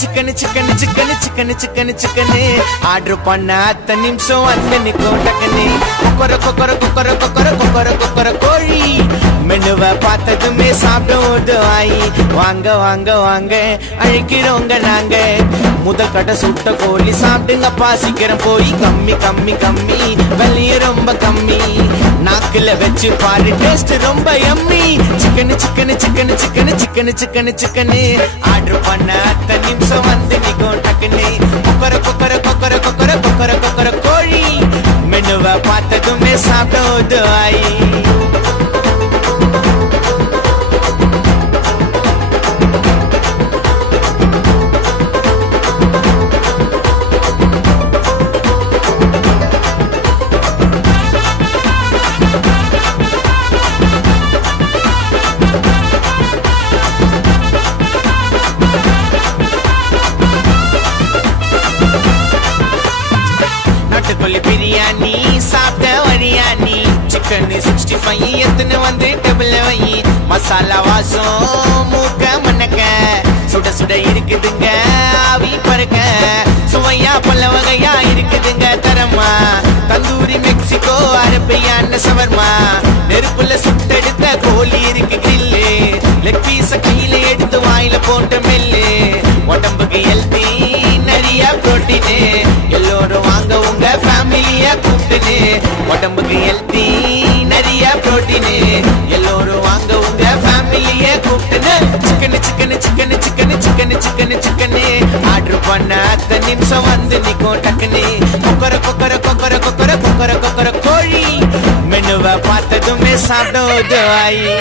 Chicken chicken chicken chicken chicken chicken order பண்ண அத்தனை நிமிஷம் வந்து நிக்கும் டக்குன்னு கொக்கர கொக்கர கொக்கர கொக்கர கொக்கர கொக்கர கோழி மெனுவை பார்த்ததுமே சாப்பிடுவது ஆயி வாங்க வாங்க வாங்க அழைக்கிறோங்க நாங்க முதல் கடை சுட்ட கோழி சாப்பிட்டுங்கப்பா சீக்கிரம் போய் கம்மி கம்மி கம்மி வெளியே ரொம்ப கம்மி நாக்குல வச்சு பாரு டேஸ்ட் ரொம்ப yummy chicken chicken chicken chicken chicken chicken chicken order பண்ண அத்தனை நிமிஷம் வந்து நிக்கும் டக்குன்னு கொக்கர கொக்கர கொக்கர கொக்கர கொக்கர கொக்கர கோழி மெனுவை பார்த்ததுமே சாப்பிடுவது ஆயி பிரியாணி சாப்பிட்ட வரியாணி சிக்கன் 65 எத்தனை வந்து டேபிள் வை மசாலா வாசம் மூக்க மணக்க சுட சுட இருக்குதுங்க ஆவி பறக்க சுவையா பல வகையா இருக்குதுங்க தரமா தந்தூரி மெக்சிகோ அரபியான சவர்மா நெருப்புல சுட்டெடுத்த கோழி இருக்கு கில்லு லெக் பீஸ கையில எடுத்து வாயில போட்டு மெல்லு உடம்புக்கு ஹெல்தி நிறைய புரோட்டீன் எல்லோரும் வாங்க உங்க ஃபேமிலியா கூப்பிட்டு உடம்புக்கு ஹெல்தி நிறைய புரோட்டீன் எல்லோரும் வாங்க உங்க ஃபேமிலியா கூப்பிட்டு chicken chicken chicken chicken chicken chicken chicken order பண்ண அத்தனை நிமிஷம் வந்து நிக்கும் டக்குன்னு கொக்கர கொக்கர கொக்கர கொக்கர கொக்கர கொக்கர கோழி மெனுவை பார்த்ததுமே சாப்பிடுவது ஆயி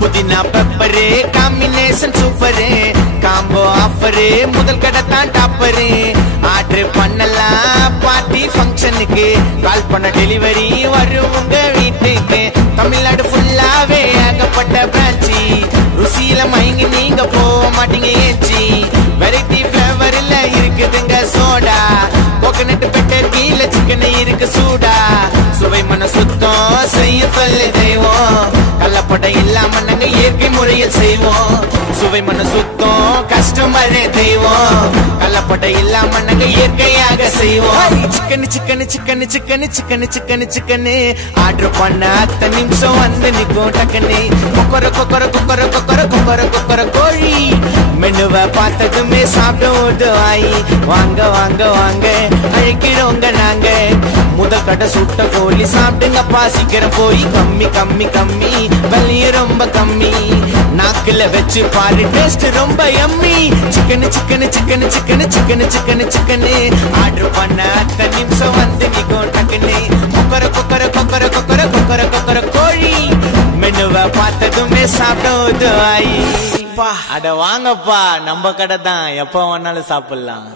புதினா pepper combination super combo offer முதல் கடை தான் டாப்பரு ஆர்டர் பண்ணலாம் பார்ட்டி ஃபங்க்ஷனுக்கு கால் பண்ண டெலிவரி வரும் உங்க வீட்டுக்கு தமிழ்நாடு ஃபுல்லாவே ஏகப்பட்ட பிரான்ச்சி ருசியில மயங்கி நீங்க போக மாட்டீங்க ஏச்சி வெரைட்டி ஃபிளேவர்ல இருக்குதுங்க சோடா கோகனட் பெட்டர் கீழ சிக்கன் இருக்கு சூடா சுவை மன சுத்தம் செய்ய சொல்ல தெய்வம் கள்ளப்படம் இல்லாம நாங்க இயற்கை முறையில் செய்வோம் சுவை மன சுத்தம் கஸ்டமரே தெய்வம் கள்ளப்படம் இல்லாம நாங்க இயற்கையாக செய்வோம் chicken chicken chicken chicken chicken chicken chicken order பண்ண அத்தனை நிமிஷம் வந்து நிக்கும் டக்குன்னு கொக்கர கொக்கர கொக்கர கொக்கர கொக்கர கொக்கர கோழி மெனுவை பார்த்ததுமே சாப்பிடுவது ஆயி வாங்க வாங்க வாங்க அழைக்கிறோங்க நாங்க முதல் கடை சுட்ட கோழி சாப்பிட்டுங்கப்பா சீக்கிரம் போய் கம்மி கம்மி கம்மி வெளியே ரொம்ப கம்மி நாக்குல வச்சு பாரு டேஸ்ட் ரொம்ப yummy chicken chicken chicken chicken chicken chicken chicken order பண்ண அத்தனை நிமிஷம் வந்து நிக்கும் டக்குன்னு கொக்கர கொக்கர கொக்கர கொக்கர கொக்கர கொக்கர கோழி மெனுவை பார்த்ததுமே சாப்பிடுவது ஆயி அட வாங்கப்பா நம்ம கடை தான் எப்ப வேணாலும் சாப்பிடலாம்.